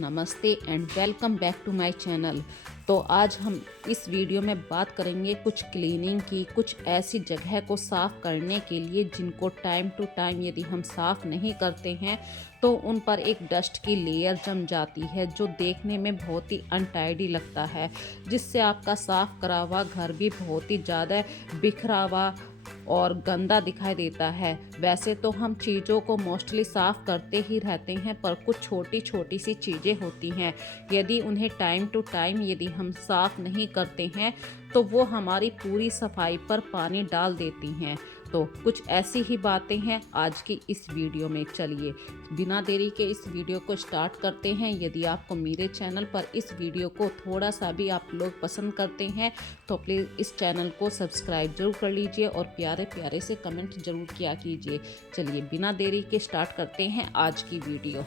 नमस्ते and welcome back to my channel. तो आज हम इस वीडियो में बात करेंगे कुछ क्लीनिंग की, कुछ ऐसी जगह को साफ़ करने के लिए जिनको टाइम टू टाइम यदि हम साफ़ नहीं करते हैं तो उन पर एक डस्ट की लेयर जम जाती है जो देखने में बहुत ही अनटाइडी लगता है, जिससे आपका साफ़ करा हुआ घर भी बहुत ही ज़्यादा बिखरा हुआ और गंदा दिखाई देता है। वैसे तो हम चीज़ों को मोस्टली साफ़ करते ही रहते हैं, पर कुछ छोटी छोटी सी चीज़ें होती हैं, यदि उन्हें टाइम टू टाइम यदि हम साफ़ नहीं करते हैं तो वो हमारी पूरी सफाई पर पानी डाल देती हैं। तो कुछ ऐसी ही बातें हैं आज की इस वीडियो में। चलिए बिना देरी के इस वीडियो को स्टार्ट करते हैं। यदि आपको मेरे चैनल पर इस वीडियो को थोड़ा सा भी आप लोग पसंद करते हैं तो प्लीज़ इस चैनल को सब्सक्राइब जरूर कर लीजिए और प्यारे प्यारे से कमेंट जरूर किया कीजिए। चलिए बिना देरी के स्टार्ट करते हैं आज की वीडियो।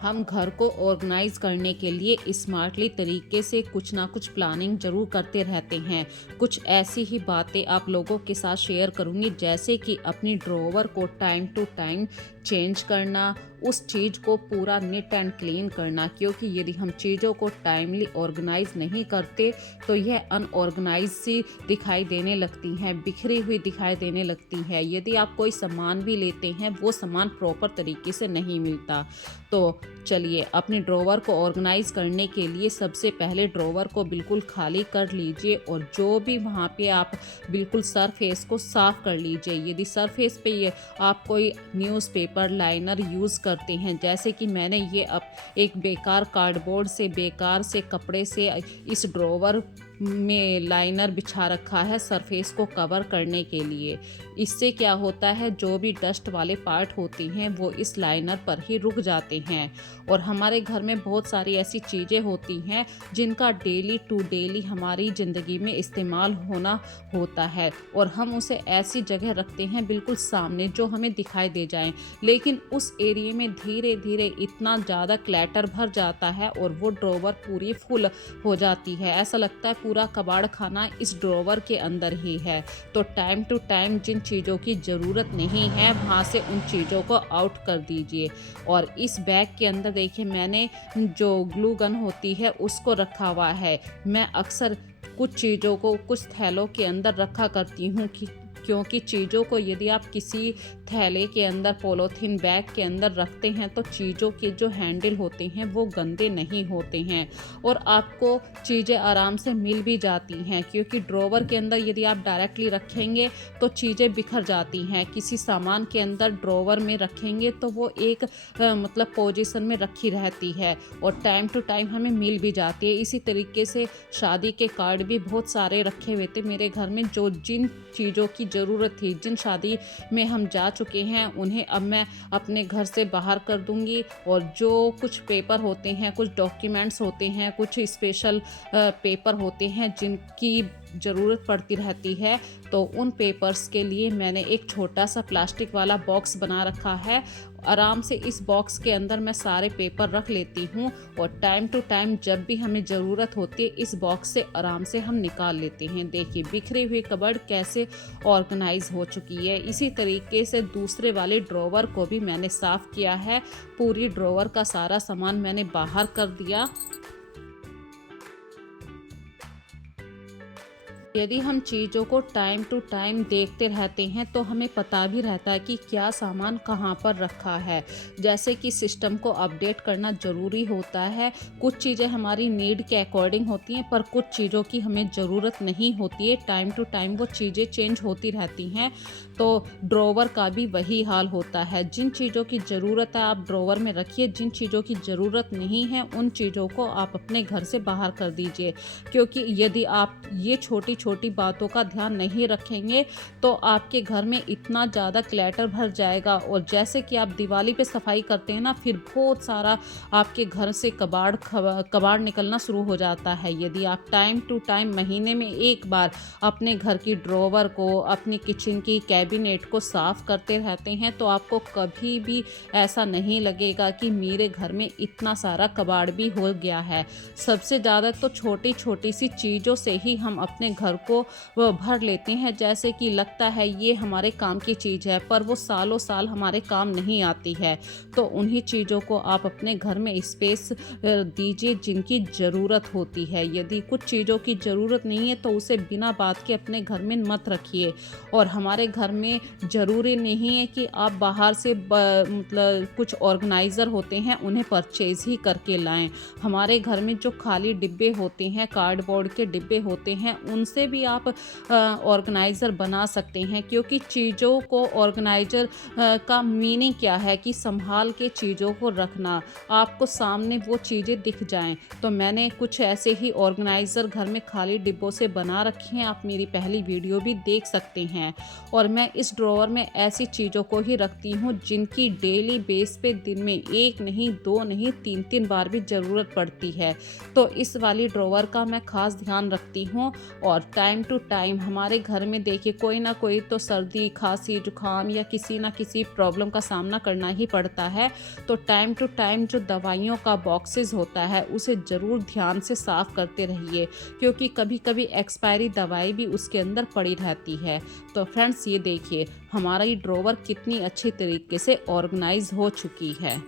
हम घर को ऑर्गेनाइज करने के लिए स्मार्टली तरीके से कुछ ना कुछ प्लानिंग जरूर करते रहते हैं। कुछ ऐसी ही बातें आप लोगों के साथ शेयर करूंगी, जैसे कि अपनी ड्रॉवर को टाइम टू टाइम चेंज करना, उस चीज़ को पूरा नीट एंड क्लीन करना, क्योंकि यदि हम चीज़ों को टाइमली ऑर्गेनाइज नहीं करते तो यह अनऑर्गेनाइज सी दिखाई देने लगती हैं, बिखरी हुई दिखाई देने लगती है। यदि आप कोई सामान भी लेते हैं वो सामान प्रॉपर तरीके से नहीं मिलता। तो चलिए अपनी ड्रॉवर को ऑर्गेनाइज करने के लिए सबसे पहले ड्रॉवर को बिल्कुल खाली कर लीजिए और जो भी वहाँ पे आप बिल्कुल सरफेस को साफ़ कर लीजिए। यदि सरफेस पे ये आप कोई न्यूज़पेपर लाइनर यूज़ करते हैं, जैसे कि मैंने ये अब एक बेकार कार्डबोर्ड से बेकार से कपड़े से इस ड्रॉवर में लाइनर बिछा रखा है सरफेस को कवर करने के लिए। इससे क्या होता है, जो भी डस्ट वाले पार्ट होते हैं वो इस लाइनर पर ही रुक जाते हैं। और हमारे घर में बहुत सारी ऐसी चीज़ें होती हैं जिनका डेली टू डेली हमारी ज़िंदगी में इस्तेमाल होना होता है और हम उसे ऐसी जगह रखते हैं बिल्कुल सामने जो हमें दिखाई दे जाए, लेकिन उस एरिया में धीरे धीरे इतना ज़्यादा क्लैटर भर जाता है और वो ड्रॉवर पूरी फुल हो जाती है। ऐसा लगता है पूरा कबाड़ खाना इस ड्रॉवर के अंदर ही है। तो टाइम टू टाइम जिन चीज़ों की ज़रूरत नहीं है वहाँ से उन चीज़ों को आउट कर दीजिए। और इस बैग के अंदर देखिए मैंने जो ग्लू गन होती है उसको रखा हुआ है। मैं अक्सर कुछ चीज़ों को कुछ थैलों के अंदर रखा करती हूँ क्योंकि चीज़ों को यदि आप किसी थैले के अंदर पॉलीथीन बैग के अंदर रखते हैं तो चीज़ों के जो हैंडल होते हैं वो गंदे नहीं होते हैं और आपको चीज़ें आराम से मिल भी जाती हैं, क्योंकि ड्रॉवर के अंदर यदि आप डायरेक्टली रखेंगे तो चीज़ें बिखर जाती हैं। किसी सामान के अंदर ड्रॉवर में रखेंगे तो वो एक मतलब पोजीशन में रखी रहती है और टाइम टू टाइम हमें मिल भी जाती है। इसी तरीके से शादी के कार्ड भी बहुत सारे रखे हुए थे मेरे घर में, जो जिन चीज़ों की ज़रूरत थी, जिन शादी में हम जा चुके हैं उन्हें अब मैं अपने घर से बाहर कर दूंगी। और जो कुछ पेपर होते हैं, कुछ डॉक्यूमेंट्स होते हैं, कुछ स्पेशल पेपर होते हैं जिनकी ज़रूरत पड़ती रहती है, तो उन पेपर्स के लिए मैंने एक छोटा सा प्लास्टिक वाला बॉक्स बना रखा है। आराम से इस बॉक्स के अंदर मैं सारे पेपर रख लेती हूँ और टाइम टू टाइम जब भी हमें ज़रूरत होती है इस बॉक्स से आराम से हम निकाल लेते हैं। देखिए बिखरी हुई कबर्ड कैसे ऑर्गेनाइज हो चुकी है। इसी तरीके से दूसरे वाले ड्रॉवर को भी मैंने साफ़ किया है। पूरी ड्रॉवर का सारा सामान मैंने बाहर कर दिया। यदि हम चीज़ों को टाइम टू टाइम देखते रहते हैं तो हमें पता भी रहता है कि क्या सामान कहाँ पर रखा है। जैसे कि सिस्टम को अपडेट करना ज़रूरी होता है। कुछ चीज़ें हमारी नीड के अकॉर्डिंग होती हैं पर कुछ चीज़ों की हमें ज़रूरत नहीं होती है। टाइम टू टाइम वो चीज़ें चेंज होती रहती हैं। तो ड्रॉवर का भी वही हाल होता है। जिन चीज़ों की ज़रूरत है आप ड्रॉवर में रखिए, जिन चीज़ों की ज़रूरत नहीं है उन चीज़ों को आप अपने घर से बाहर कर दीजिए, क्योंकि यदि आप ये छोटी छोटी बातों का ध्यान नहीं रखेंगे तो आपके घर में इतना ज़्यादा क्लैटर भर जाएगा। और जैसे कि आप दिवाली पे सफाई करते हैं ना, फिर बहुत सारा आपके घर से कबाड़ निकलना शुरू हो जाता है। यदि आप टाइम टू टाइम महीने में एक बार अपने घर की ड्रॉवर को, अपनी किचन की कैबिनेट को साफ़ करते रहते हैं तो आपको कभी भी ऐसा नहीं लगेगा कि मेरे घर में इतना सारा कबाड़ भी हो गया है। सबसे ज़्यादा तो छोटी छोटी सी चीज़ों से ही हम अपने घर घर को वो भर लेते हैं, जैसे कि लगता है ये हमारे काम की चीज़ है, पर वो सालों साल हमारे काम नहीं आती है। तो उन्हीं चीज़ों को आप अपने घर में स्पेस दीजिए जिनकी ज़रूरत होती है। यदि कुछ चीज़ों की ज़रूरत नहीं है तो उसे बिना बात के अपने घर में मत रखिए। और हमारे घर में ज़रूरी नहीं है कि आप बाहर से मतलब कुछ ऑर्गेनाइज़र होते हैं उन्हें परचेज़ ही करके लाएं। हमारे घर में जो खाली डिब्बे होते हैं, कार्डबोर्ड के डिब्बे होते हैं, उनसे भी आप ऑर्गेनाइज़र बना सकते हैं, क्योंकि चीज़ों को ऑर्गेनाइज़र का मीनिंग क्या है कि संभाल के चीज़ों को रखना, आपको सामने वो चीज़ें दिख जाएं। तो मैंने कुछ ऐसे ही ऑर्गेनाइज़र घर में खाली डिब्बों से बना रखे हैं, आप मेरी पहली वीडियो भी देख सकते हैं। और मैं इस ड्रॉअर में ऐसी चीज़ों को ही रखती हूँ जिनकी डेली बेस पे दिन में 1 नहीं 2 नहीं 3-3 बार भी ज़रूरत पड़ती है। तो इस वाली ड्रॉअर का मैं ख़ास ध्यान रखती हूँ। और टाइम टू टाइम हमारे घर में देखिए कोई ना कोई तो सर्दी, खांसी, जुकाम या किसी ना किसी प्रॉब्लम का सामना करना ही पड़ता है। तो टाइम टू टाइम जो दवाइयों का बॉक्सेस होता है उसे ज़रूर ध्यान से साफ़ करते रहिए, क्योंकि कभी कभी एक्सपायरी दवाई भी उसके अंदर पड़ी रहती है। तो फ्रेंड्स, ये देखिए हमारा ये ड्रॉअर कितनी अच्छी तरीके से ऑर्गेनाइज हो चुकी है।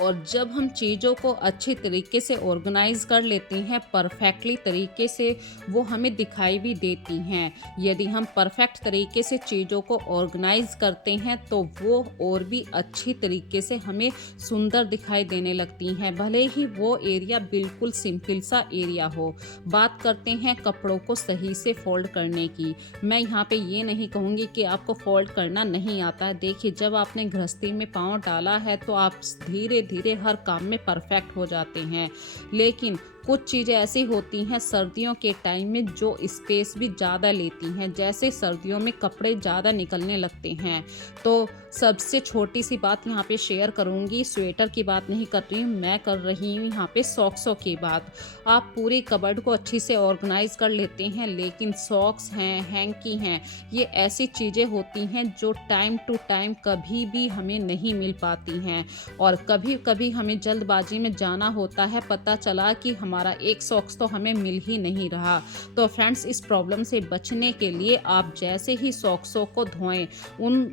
और जब हम चीज़ों को अच्छे तरीके से ऑर्गेनाइज़ कर लेते हैं परफेक्टली तरीके से, वो हमें दिखाई भी देती हैं। यदि हम परफेक्ट तरीके से चीज़ों को ऑर्गेनाइज़ करते हैं तो वो और भी अच्छी तरीके से हमें सुंदर दिखाई देने लगती हैं, भले ही वो एरिया बिल्कुल सिंपल सा एरिया हो। बात करते हैं कपड़ों को सही से फोल्ड करने की। मैं यहाँ पे ये नहीं कहूँगी कि आपको फोल्ड करना नहीं आता है। देखिए, जब आपने गृहस्थी में पाँव डाला है तो आप धीरे धीरे हर काम में परफेक्ट हो जाते हैं। लेकिन कुछ चीज़ें ऐसी होती हैं सर्दियों के टाइम में जो स्पेस भी ज़्यादा लेती हैं, जैसे सर्दियों में कपड़े ज़्यादा निकलने लगते हैं। तो सबसे छोटी सी बात यहाँ पे शेयर करूँगी, स्वेटर की बात नहीं कर रही हूँ, मैं कर रही हूँ यहाँ पे सॉक्सों की बात। आप पूरी कबर्ड को अच्छी से ऑर्गेनाइज कर लेते हैं, लेकिन सॉक्स हैं, हैंकी हैं, ये ऐसी चीज़ें होती हैं जो टाइम टू टाइम कभी भी हमें नहीं मिल पाती हैं। और कभी कभी हमें जल्दबाजी में जाना होता है, पता चला कि हमारा एक सॉक्स तो हमें मिल ही नहीं रहा। तो फ्रेंड्स, इस प्रॉब्लम से बचने के लिए आप जैसे ही सॉक्सों को धोएं, उन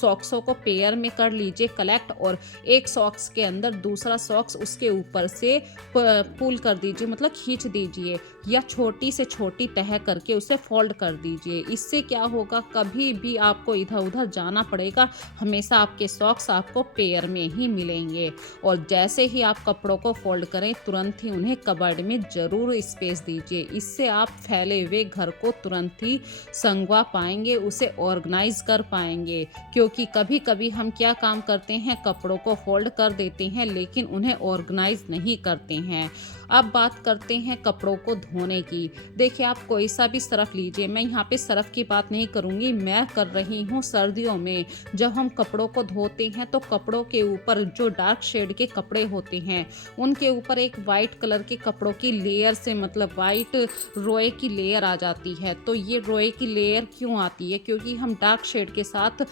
सॉक्सों को पेयर में कर लीजिए कलेक्ट, और एक सॉक्स के अंदर दूसरा सॉक्स उसके ऊपर से पुल कर दीजिए, मतलब खींच दीजिए, या छोटी से छोटी तह करके उसे फोल्ड कर दीजिए। इससे क्या होगा, कभी भी आपको इधर उधर जाना पड़ेगा, हमेशा आपके सॉक्स आपको पेयर में ही मिलेंगे। और जैसे ही आप कपड़ों को फोल्ड करें, तुरंत ही उन्हें कबर्ड में ज़रूर स्पेस दीजिए। इससे आप फैले हुए घर को तुरंत ही संगवा पाएंगे, उसे ऑर्गेनाइज कर पाएंगे। क्योंकि कभी कभी हम क्या काम करते हैं, कपड़ों को फोल्ड कर देते हैं लेकिन उन्हें ऑर्गेनाइज नहीं करते हैं। अब बात करते हैं कपड़ों को धोने की। देखिए, आप कोई सा भी सर्फ लीजिए, मैं यहाँ पे सर्फ की बात नहीं करूँगी, मैं कर रही हूँ सर्दियों में जब हम कपड़ों को धोते हैं तो कपड़ों के ऊपर जो डार्क शेड के कपड़े होते हैं उनके ऊपर एक वाइट कलर के कपड़ों की लेयर से, मतलब वाइट रोए की लेयर आ जाती है। तो ये रोए की लेयर क्यों आती है, क्योंकि हम डार्क शेड के साथ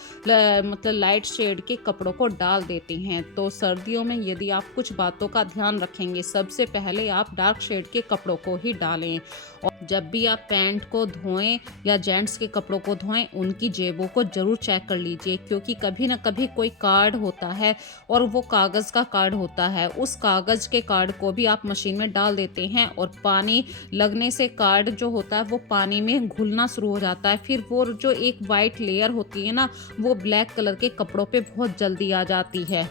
मतलब लाइट शेड के कपड़ों को डाल देते हैं। तो सर्दियों में यदि आप कुछ बातों का ध्यान रखेंगे, सबसे पहले आप डार्क शेड के कपड़ों को ही डालें। और जब भी आप पैंट को धोएं या जेंट्स के कपड़ों को धोएं, उनकी जेबों को ज़रूर चेक कर लीजिए, क्योंकि कभी ना कभी कोई कार्ड होता है और वो कागज़ का कार्ड होता है, उस कागज़ के कार्ड को भी आप मशीन में डाल देते हैं और पानी लगने से कार्ड जो होता है वो पानी में घुलना शुरू हो जाता है। फिर वो जो एक वाइट लेयर होती है ना, वो ब्लैक कलर के कपड़ों पे बहुत जल्दी आ जाती है।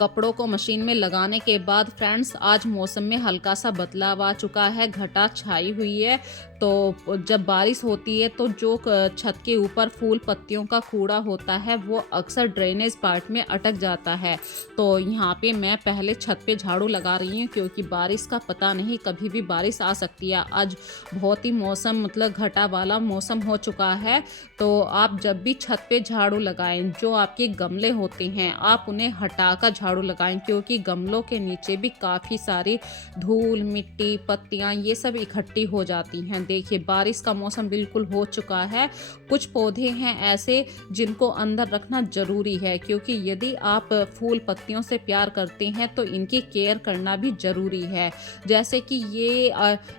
कपड़ों को मशीन में लगाने के बाद फ्रेंड्स, आज मौसम में हल्का सा बदलाव आ चुका है, घटा छाई हुई है। तो जब बारिश होती है तो जो छत के ऊपर फूल पत्तियों का कूड़ा होता है वो अक्सर ड्रेनेज पार्ट में अटक जाता है। तो यहाँ पे मैं पहले छत पे झाड़ू लगा रही हूँ, क्योंकि बारिश का पता नहीं, कभी भी बारिश आ सकती है। आज बहुत ही मौसम मतलब घटा वाला मौसम हो चुका है। तो आप जब भी छत पे झाड़ू लगाएं, जो आपके गमले होते हैं आप उन्हें हटाकर झाड़ू लगाएं, क्योंकि गमलों के नीचे भी काफ़ी सारी धूल, मिट्टी, पत्तियाँ ये सब इकट्ठी हो जाती हैं। देखिए बारिश का मौसम बिल्कुल हो चुका है। कुछ पौधे हैं ऐसे जिनको अंदर रखना ज़रूरी है, क्योंकि यदि आप फूल पत्तियों से प्यार करते हैं तो इनकी केयर करना भी ज़रूरी है। जैसे कि ये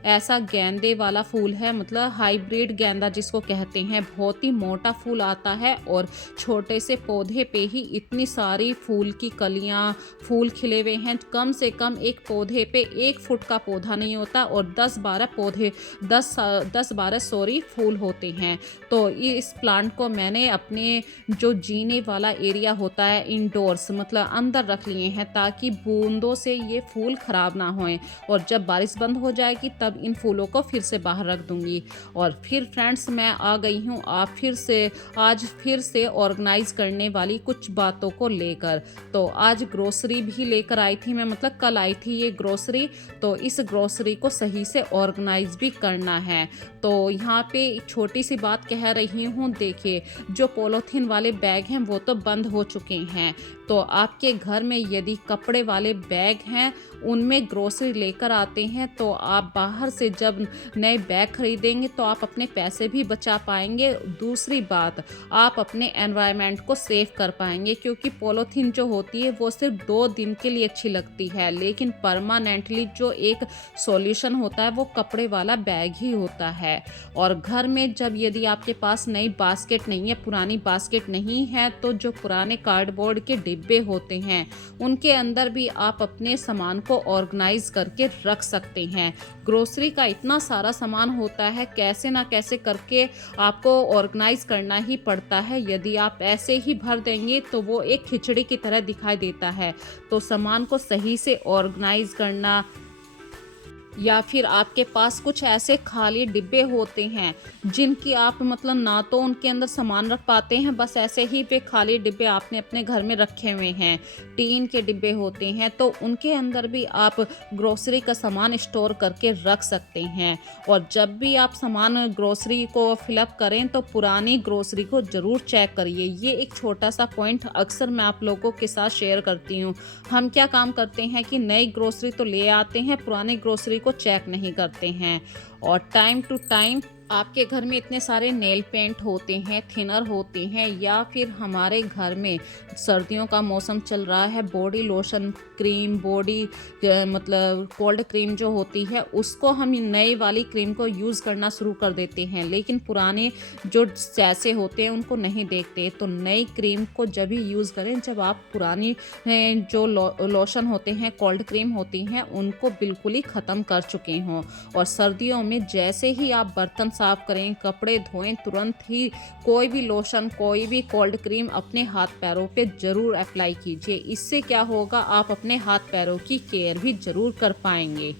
ऐसा गेंदे वाला फूल है, मतलब हाइब्रिड गेंदा जिसको कहते हैं। बहुत ही मोटा फूल आता है और छोटे से पौधे पे ही इतनी सारी फूल की कलियां, फूल खिले हुए हैं। कम से कम एक पौधे पे 1 फुट का पौधा नहीं होता और 10-12 पौधे 10-12 सॉरी फूल होते हैं। तो इस प्लांट को मैंने अपने जो जीने वाला एरिया होता है इंडोर्स, मतलब अंदर रख लिए हैं, ताकि बूंदों से ये फूल ख़राब ना होएं। और जब बारिश बंद हो जाएगी तब इन फूलों को फिर से बाहर रख दूंगी। और फिर फ्रेंड्स मैं आ गई हूँ आज फिर से ऑर्गेनाइज करने वाली कुछ बातों को लेकर। तो आज ग्रोसरी भी लेकर आई थी मैं, मतलब कल आई थी ये ग्रोसरी। तो इस ग्रोसरी को सही से ऑर्गेनाइज भी करना है। तो यहाँ पे एक छोटी सी बात कह रही हूँ, देखिए जो पॉलीथीन वाले बैग हैं वो तो बंद हो चुके हैं। तो आपके घर में यदि कपड़े वाले बैग हैं, उनमें ग्रोसरी लेकर आते हैं, तो आप बाहर से जब नए बैग खरीदेंगे तो आप अपने पैसे भी बचा पाएंगे। दूसरी बात, आप अपने एनवायरनमेंट को सेव कर पाएंगे, क्योंकि पॉलीथीन जो होती है वो सिर्फ 2 दिन के लिए अच्छी लगती है, लेकिन परमानेंटली जो एक सॉल्यूशन होता है वो कपड़े वाला बैग ही होता है। और घर में जब यदि आपके पास नई बास्केट नहीं है, पुरानी बास्केट नहीं है, तो जो पुराने कार्डबोर्ड के डिब्बे होते हैं उनके अंदर भी आप अपने सामान को ऑर्गेनाइज करके रख सकते हैं। ग्रोसरी का इतना सारा सामान होता है, कैसे ना कैसे करके आपको ऑर्गेनाइज करना ही पड़ता है। यदि आप ऐसे ही भर देंगे तो वो एक खिचड़ी की तरह दिखाई देता है। तो सामान को सही से ऑर्गेनाइज करना, या फिर आपके पास कुछ ऐसे खाली डिब्बे होते हैं जिनकी आप मतलब ना तो उनके अंदर सामान रख पाते हैं, बस ऐसे ही पे खाली डिब्बे आपने अपने घर में रखे हुए हैं, टीन के डिब्बे होते हैं, तो उनके अंदर भी आप ग्रोसरी का सामान स्टोर करके रख सकते हैं। और जब भी आप सामान ग्रोसरी को फिलअप करें तो पुरानी ग्रोसरी को ज़रूर चेक करिए। ये एक छोटा सा पॉइंट अक्सर मैं आप लोगों के साथ शेयर करती हूँ। हम क्या काम करते हैं कि नई ग्रोसरी तो ले आते हैं, पुरानी ग्रोसरी को चेक नहीं करते हैं। और टाइम टू टाइम आपके घर में इतने सारे नेल पेंट होते हैं, थिनर होते हैं, या फिर हमारे घर में सर्दियों का मौसम चल रहा है, बॉडी लोशन क्रीम, बॉडी मतलब कोल्ड क्रीम जो होती है उसको हम नई वाली क्रीम को यूज़ करना शुरू कर देते हैं, लेकिन पुराने जो जैसे होते हैं उनको नहीं देखते। तो नई क्रीम को जब ही यूज़ करें जब आप पुरानी जो लोशन होते हैं, कोल्ड क्रीम होती हैं, उनको बिल्कुल ही ख़त्म कर चुके हों। और सर्दियों में जैसे ही आप बर्तन साफ करें, कपड़े धोएं, तुरंत ही कोई भी लोशन, कोई भी कोल्ड क्रीम अपने हाथ पैरों पे ज़रूर अप्लाई कीजिए। इससे क्या होगा, आप अपने हाथ पैरों की केयर भी ज़रूर कर पाएंगे।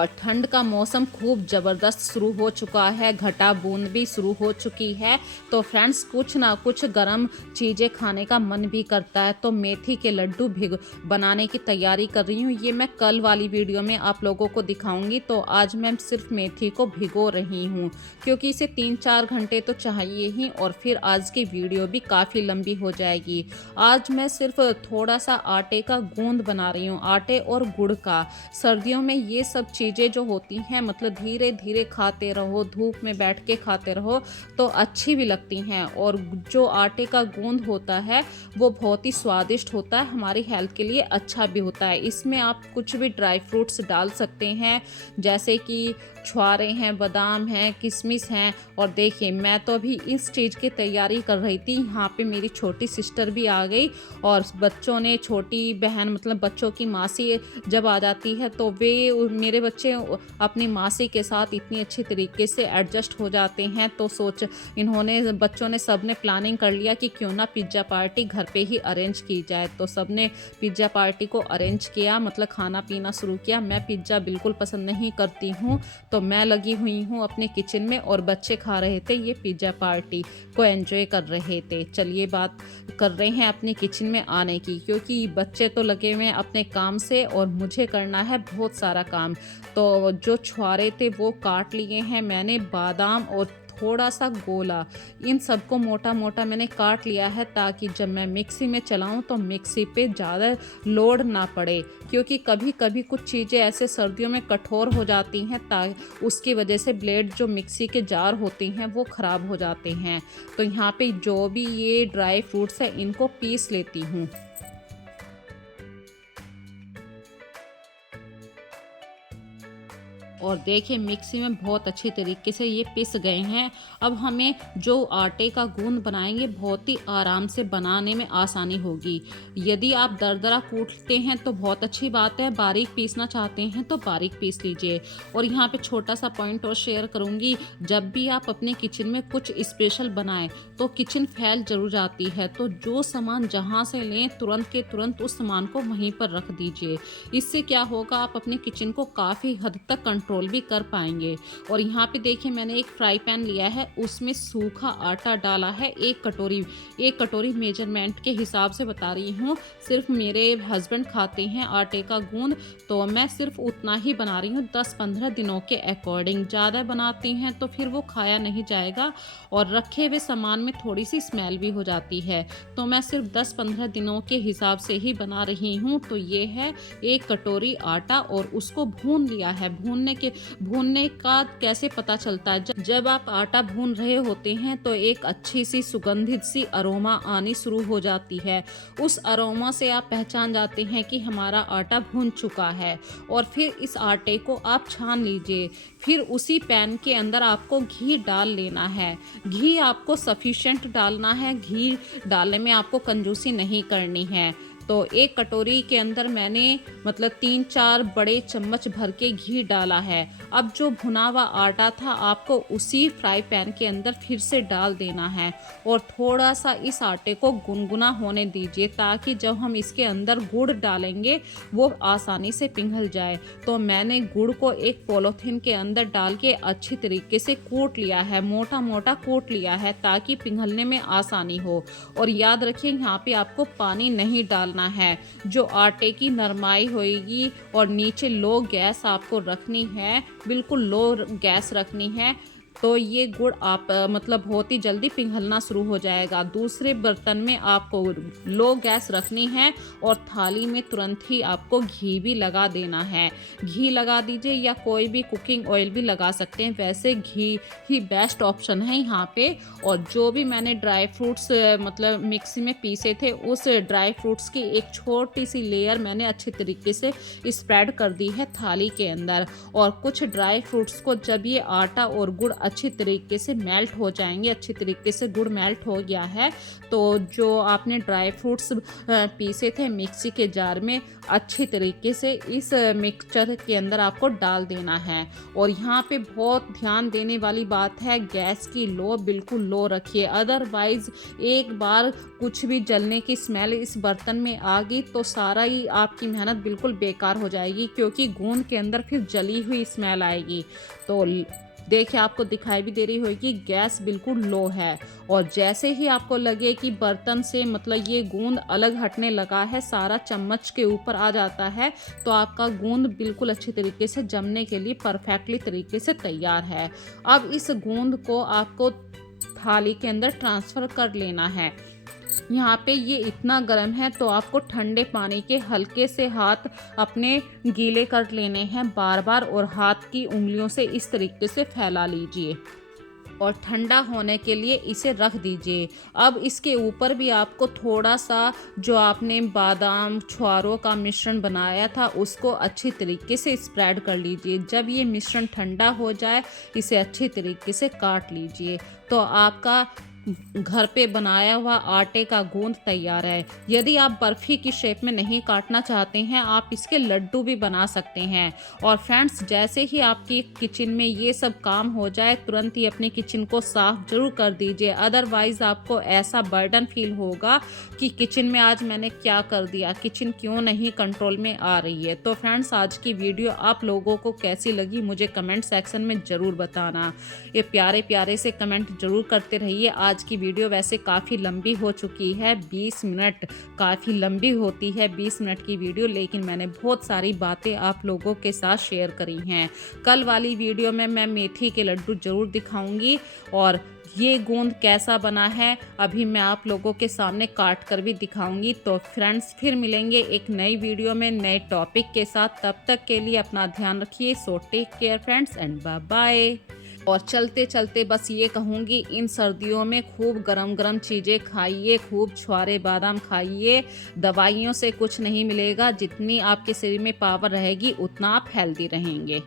और ठंड का मौसम खूब ज़बरदस्त शुरू हो चुका है, घटा बूंद भी शुरू हो चुकी है। तो फ्रेंड्स कुछ ना कुछ गर्म चीज़ें खाने का मन भी करता है, तो मेथी के लड्डू बनाने की तैयारी कर रही हूँ। ये मैं कल वाली वीडियो में आप लोगों को दिखाऊंगी। तो आज मैं सिर्फ मेथी को भिगो रही हूँ, क्योंकि इसे 3-4 घंटे तो चाहिए ही, और फिर आज की वीडियो भी काफ़ी लंबी हो जाएगी। आज मैं सिर्फ थोड़ा सा आटे का गूंद बना रही हूँ, आटे और गुड़ का। सर्दियों में ये सब चीज़ें जो होती हैं, मतलब धीरे धीरे खाते रहो, धूप में बैठ के खाते रहो तो अच्छी भी लगती हैं। और जो आटे का गूंद होता है वो बहुत ही स्वादिष्ट होता है, हमारी हेल्थ के लिए अच्छा भी होता है। इसमें आप कुछ भी ड्राई फ्रूट्स डाल सकते हैं, जैसे कि छुआरे हैं, बादाम हैं, किशमिश हैं। और देखिए मैं तो अभी इस चीज़ की तैयारी कर रही थी, यहाँ पे मेरी छोटी सिस्टर भी आ गई, और बच्चों ने, छोटी बहन मतलब बच्चों की मासी जब आ जाती है तो वे मेरे बच्चे अपनी मासी के साथ इतनी अच्छी तरीके से एडजस्ट हो जाते हैं। तो बच्चों ने सब ने प्लानिंग कर लिया कि क्यों ना पिज़्ज़ा पार्टी घर पे ही अरेंज की जाए। तो सब ने पिज़्ज़ा पार्टी को अरेंज किया, मतलब खाना पीना शुरू किया। मैं पिज़्ज़ा बिल्कुल पसंद नहीं करती हूँ, तो मैं लगी हुई हूँ अपने किचन में, और बच्चे खा रहे थे, ये पिज़्ज़ा पार्टी को एंजॉय कर रहे थे। चलिए बात कर रहे हैं अपने किचन में आने की, क्योंकि बच्चे तो लगे हुए हैं अपने काम से और मुझे करना है बहुत सारा काम। तो जो छुआरे थे वो काट लिए हैं मैंने, बादाम और थोड़ा सा गोला, इन सबको मोटा मोटा मैंने काट लिया है ताकि जब मैं मिक्सी में चलाऊं तो मिक्सी पे ज़्यादा लोड ना पड़े, क्योंकि कभी कभी कुछ चीज़ें ऐसे सर्दियों में कठोर हो जाती हैं उसकी वजह से ब्लेड जो मिक्सी के जार होती हैं वो ख़राब हो जाते हैं। तो यहाँ पे जो भी ये ड्राई फ्रूट्स है इनको पीस लेती हूँ। और देखिए मिक्सी में बहुत अच्छी तरीके से ये पिस गए हैं। अब हमें जो आटे का गूंद बनाएंगे बहुत ही आराम से बनाने में आसानी होगी। यदि आप दरदरा कूटते हैं तो बहुत अच्छी बात है, बारीक पीसना चाहते हैं तो बारीक पीस लीजिए। और यहाँ पे छोटा सा पॉइंट और शेयर करूँगी, जब भी आप अपने किचन में कुछ स्पेशल बनाएं तो किचन फैल जरूर जाती है, तो जो सामान जहाँ से लें तुरंत के तुरंत उस सामान को वहीं पर रख दीजिए। इससे क्या होगा, आप अपने किचन को काफ़ी हद तक कंट्रोल भी कर पाएंगे। और यहाँ पे देखिए मैंने एक फ्राई पैन लिया है, उसमें सूखा आटा डाला है 1 कटोरी मेजरमेंट के हिसाब से बता रही हूँ। सिर्फ मेरे हस्बैंड खाते हैं आटे का गूंद, तो मैं सिर्फ उतना ही बना रही हूँ 10-15 दिनों के अकॉर्डिंग। ज़्यादा बनाती हैं तो फिर वो खाया नहीं जाएगा और रखे हुए सामान में थोड़ी सी स्मेल भी हो जाती है, तो मैं सिर्फ 10-15 दिनों के हिसाब से ही बना रही हूँ। तो ये है 1 कटोरी आटा और उसको भून लिया है। भूनने का कैसे पता चलता है, जब आप आटा भून रहे होते हैं तो एक अच्छी सी सुगंधित सी अरोमा आनी शुरू हो जाती है। उस अरोमा से आप पहचान जाते हैं कि हमारा आटा भून चुका है। और फिर इस आटे को आप छान लीजिए। फिर उसी पैन के अंदर आपको घी डाल लेना है। घी आपको सफिशिएंट डालना है, घी डालने में आपको कंजूसी नहीं करनी है। तो 1 कटोरी के अंदर मैंने 3-4 बड़े चम्मच भर के घी डाला है। अब जो भुना हुआ आटा था आपको उसी फ्राई पैन के अंदर फिर से डाल देना है और थोड़ा सा इस आटे को गुनगुना होने दीजिए, ताकि जब हम इसके अंदर गुड़ डालेंगे वो आसानी से पिघल जाए। तो मैंने गुड़ को एक पॉलीथिन के अंदर डाल के अच्छी तरीके से कूट लिया है, मोटा मोटा कूट लिया है ताकि पिघलने में आसानी हो। और याद रखिए यहाँ पे आपको पानी नहीं डालना है। जो आटे की नरमाई होगी और नीचे लो गैस आपको रखनी है, बिल्कुल लो गैस रखनी है, तो ये गुड़ आप बहुत ही जल्दी पिघलना शुरू हो जाएगा। दूसरे बर्तन में आपको लो गैस रखनी है और थाली में तुरंत ही आपको घी भी लगा देना है। घी लगा दीजिए या कोई भी कुकिंग ऑयल भी लगा सकते हैं, वैसे घी ही बेस्ट ऑप्शन है यहाँ पे। और जो भी मैंने ड्राई फ्रूट्स मिक्सी में पीसे थे, उस ड्राई फ्रूट्स की एक छोटी सी लेयर मैंने अच्छे तरीके से स्प्रेड कर दी है थाली के अंदर। और कुछ ड्राई फ्रूट्स को जब ये आटा और गुड़ अच्छी तरीके से मेल्ट हो जाएंगे, अच्छी तरीके से गुड़ मेल्ट हो गया है, तो जो आपने ड्राई फ्रूट्स पीसे थे मिक्सी के जार में अच्छी तरीके से इस मिक्सचर के अंदर आपको डाल देना है। और यहाँ पे बहुत ध्यान देने वाली बात है, गैस की लो बिल्कुल लो रखिए, अदरवाइज एक बार कुछ भी जलने की स्मेल इस बर्तन में आ गई तो सारा ही आपकी मेहनत बिल्कुल बेकार हो जाएगी, क्योंकि गूंद के अंदर फिर जली हुई स्मेल आएगी। तो देखिए आपको दिखाई भी दे रही होगी गैस बिल्कुल लो है। और जैसे ही आपको लगे कि बर्तन से ये गूंद अलग हटने लगा है, सारा चम्मच के ऊपर आ जाता है, तो आपका गूंद बिल्कुल अच्छी तरीके से जमने के लिए परफेक्टली तरीके से तैयार है। अब इस गूंद को आपको थाली के अंदर ट्रांसफ़र कर लेना है। यहाँ पे ये इतना गर्म है तो आपको ठंडे पानी के हल्के से हाथ अपने गीले कर लेने हैं बार बार, और हाथ की उंगलियों से इस तरीके से फैला लीजिए और ठंडा होने के लिए इसे रख दीजिए। अब इसके ऊपर भी आपको थोड़ा सा जो आपने बादाम छुआरों का मिश्रण बनाया था उसको अच्छी तरीके से स्प्रेड कर लीजिए। जब ये मिश्रण ठंडा हो जाए इसे अच्छी तरीके से काट लीजिए, तो आपका घर पे बनाया हुआ आटे का गूंद तैयार है। यदि आप बर्फ़ी की शेप में नहीं काटना चाहते हैं, आप इसके लड्डू भी बना सकते हैं। और फ्रेंड्स, जैसे ही आपकी किचन में ये सब काम हो जाए तुरंत ही अपने किचन को साफ़ ज़रूर कर दीजिए, अदरवाइज़ आपको ऐसा बर्डन फील होगा कि किचन में आज मैंने क्या कर दिया, किचन क्यों नहीं कंट्रोल में आ रही है। तो फ्रेंड्स, आज की वीडियो आप लोगों को कैसी लगी मुझे कमेंट सेक्शन में ज़रूर बताना। ये प्यारे प्यारे से कमेंट ज़रूर करते रहिए। आज की वीडियो वैसे काफ़ी लंबी हो चुकी है, 20 मिनट काफ़ी लंबी होती है 20 मिनट की वीडियो, लेकिन मैंने बहुत सारी बातें आप लोगों के साथ शेयर करी हैं। कल वाली वीडियो में मैं मेथी के लड्डू ज़रूर दिखाऊंगी और ये गोंद कैसा बना है अभी मैं आप लोगों के सामने काट कर भी दिखाऊंगी। तो फ्रेंड्स फिर मिलेंगे एक नई वीडियो में नए टॉपिक के साथ, तब तक के लिए अपना ध्यान रखिए। So take care friends and bye bye. और चलते चलते बस ये कहूँगी, इन सर्दियों में खूब गरम गरम चीज़ें खाइए, खूब छुआरे बादाम खाइए। दवाइयों से कुछ नहीं मिलेगा, जितनी आपके शरीर में पावर रहेगी उतना आप हेल्दी रहेंगे।